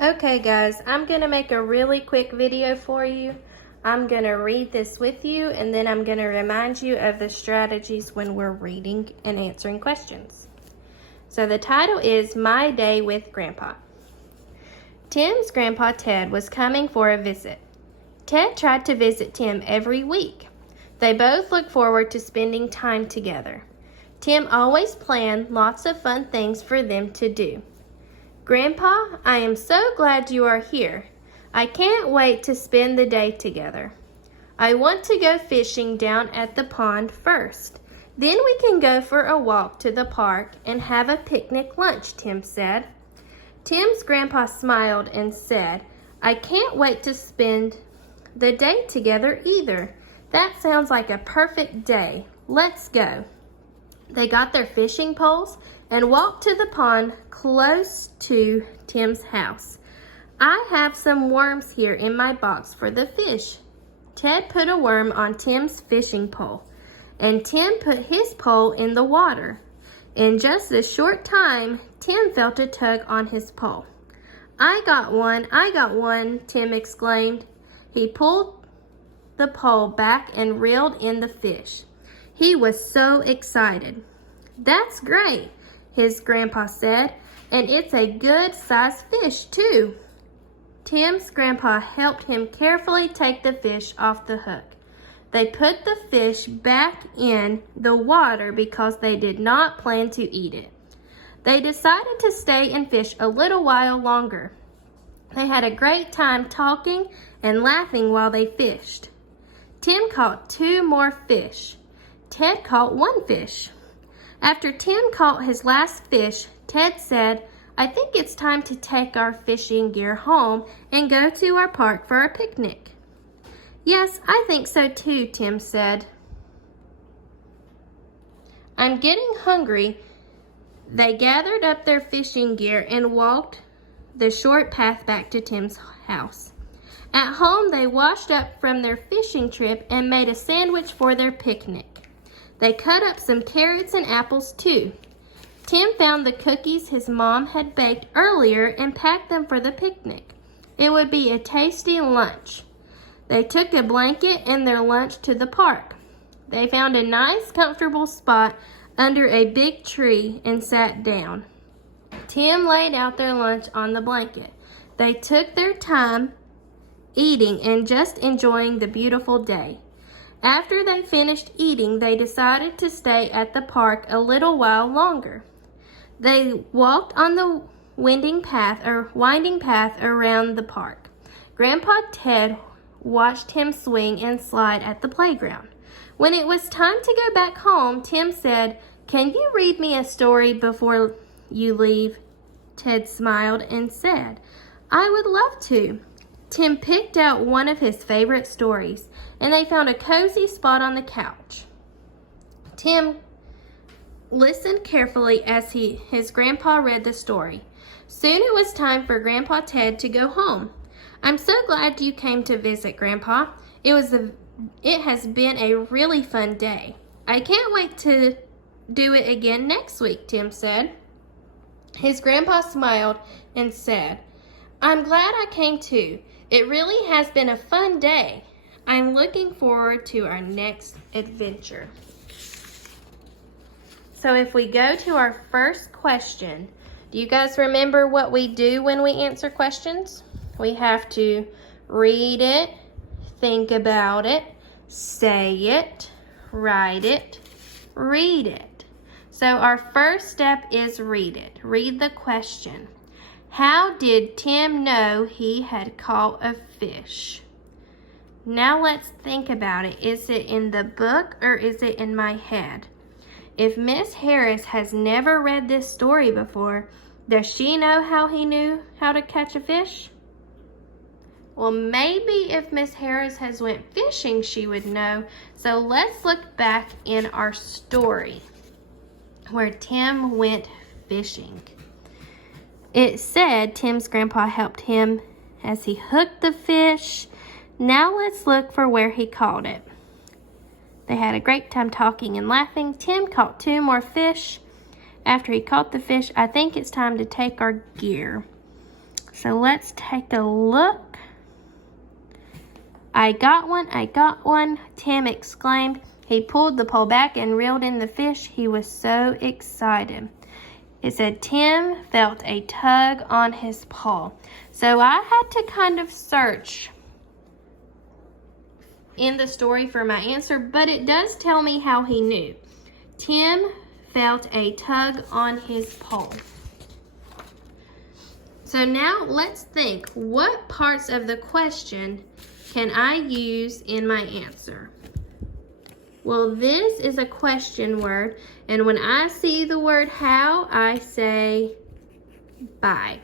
Okay guys, I'm gonna make a really quick video for you. I'm gonna read this with you and then I'm gonna remind you of the strategies when we're reading and answering questions. So the title is My Day with Grandpa. Tim's grandpa Ted was coming for a visit. Ted tried to visit Tim every week. They both looked forward to spending time together. Tim always planned lots of fun things for them to do. Grandpa, I am so glad you are here. I can't wait to spend the day together. I want to go fishing down at the pond first. Then we can go for a walk to the park and have a picnic lunch, Tim said. Tim's grandpa smiled and said, I can't wait to spend the day together either. That sounds like a perfect day. Let's go. They got their fishing poles and walked to the pond close to Tim's house. I have some worms here in my box for the fish. Ted put a worm on Tim's fishing pole, and Tim put his pole in the water. In just a short time, Tim felt a tug on his pole. I got one, Tim exclaimed. He pulled the pole back and reeled in the fish. He was so excited. That's great, his grandpa said, and it's a good-sized fish, too. Tim's grandpa helped him carefully take the fish off the hook. They put the fish back in the water because they did not plan to eat it. They decided to stay and fish a little while longer. They had a great time talking and laughing while they fished. Tim caught 2 more fish. Ted caught 1 fish. After Tim caught his last fish, Ted said, I think it's time to take our fishing gear home and go to our park for a picnic. Yes, I think so too, Tim said. I'm getting hungry. They gathered up their fishing gear and walked the short path back to Tim's house. At home, they washed up from their fishing trip and made a sandwich for their picnic. They cut up some carrots and apples too. Tim found the cookies his mom had baked earlier and packed them for the picnic. It would be a tasty lunch. They took a blanket and their lunch to the park. They found a nice, comfortable spot under a big tree and sat down. Tim laid out their lunch on the blanket. They took their time eating and just enjoying the beautiful day. After they finished eating, they decided to stay at the park a little while longer. They walked on the winding path around the park. Grandpa Ted watched him swing and slide at the playground. When it was time to go back home, Tim said, Can you read me a story before you leave? Ted smiled and said, I would love to. Tim picked out one of his favorite stories, and they found a cozy spot on the couch. Tim listened carefully as his grandpa read the story. Soon it was time for Grandpa Ted to go home. I'm so glad you came to visit, Grandpa. It has been a really fun day. I can't wait to do it again next week, Tim said. His grandpa smiled and said, I'm glad I came too. It really has been a fun day. I'm looking forward to our next adventure. So if we go to our first question, do you guys remember what we do when we answer questions? We have to read it, think about it, say it, write it, read it. So our first step is read it. Read the question. How did Tim know he had caught a fish? Now let's think about it. Is it in the book or is it in my head? If Miss Harris has never read this story before, does she know how he knew how to catch a fish? Well, maybe if Miss Harris has went fishing, she would know. So let's look back in our story where Tim went fishing. It said Tim's grandpa helped him as he hooked the fish. Now let's look for where he caught it. They had a great time talking and laughing. Tim caught 2 more fish. After he caught the fish, I think it's time to take our gear. So let's take a look. I got one, I got one, Tim exclaimed. He pulled the pole back and reeled in the fish. He was so excited. It said Tim felt a tug on his paw. So I had to kind of search in the story for my answer, but it does tell me how he knew. Tim felt a tug on his paw. So now let's think, what parts of the question can I use in my answer? Well, this is a question word, and when I see the word how, I say by.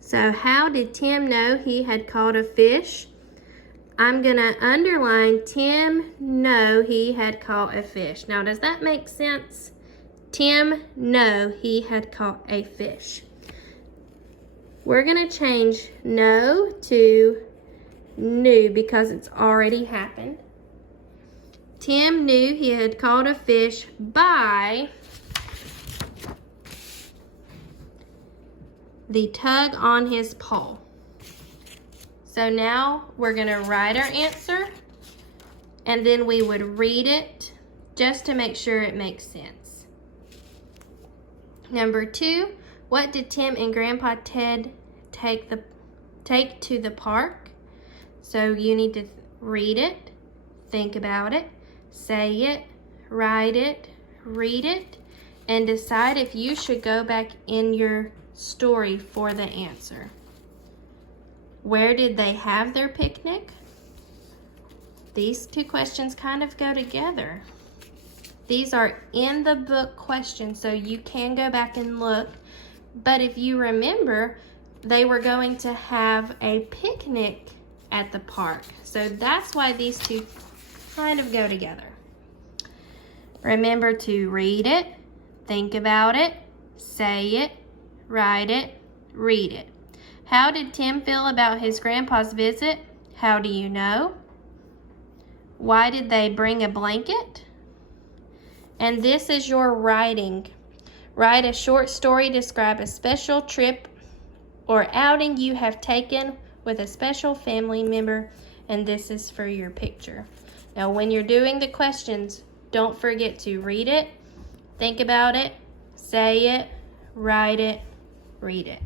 So how did Tim know he had caught a fish? I'm gonna underline Tim know he had caught a fish. Now, does that make sense? Tim know he had caught a fish. We're gonna change know to knew because it's already happened. Tim knew he had caught a fish by the tug on his paw. So now we're gonna write our answer and then we would read it just to make sure it makes sense. Number 2, what did Tim and Grandpa Ted take to the park? So you need to read it, think about it, say it, write it, read it, and decide if you should go back in your story for the answer. Where did they have their picnic? These two questions kind of go together. These are in the book questions, so you can go back and look. But if you remember, they were going to have a picnic at the park. So that's why these two kind of go together. Remember to read it, think about it, say it, write it, read it. How did Tim feel about his grandpa's visit? How do you know? Why did they bring a blanket? And this is your writing. Write a short story, describe a special trip or outing you have taken with a special family member, and this is for your picture. Now, when you're doing the questions, don't forget to read it, think about it, say it, write it, read it.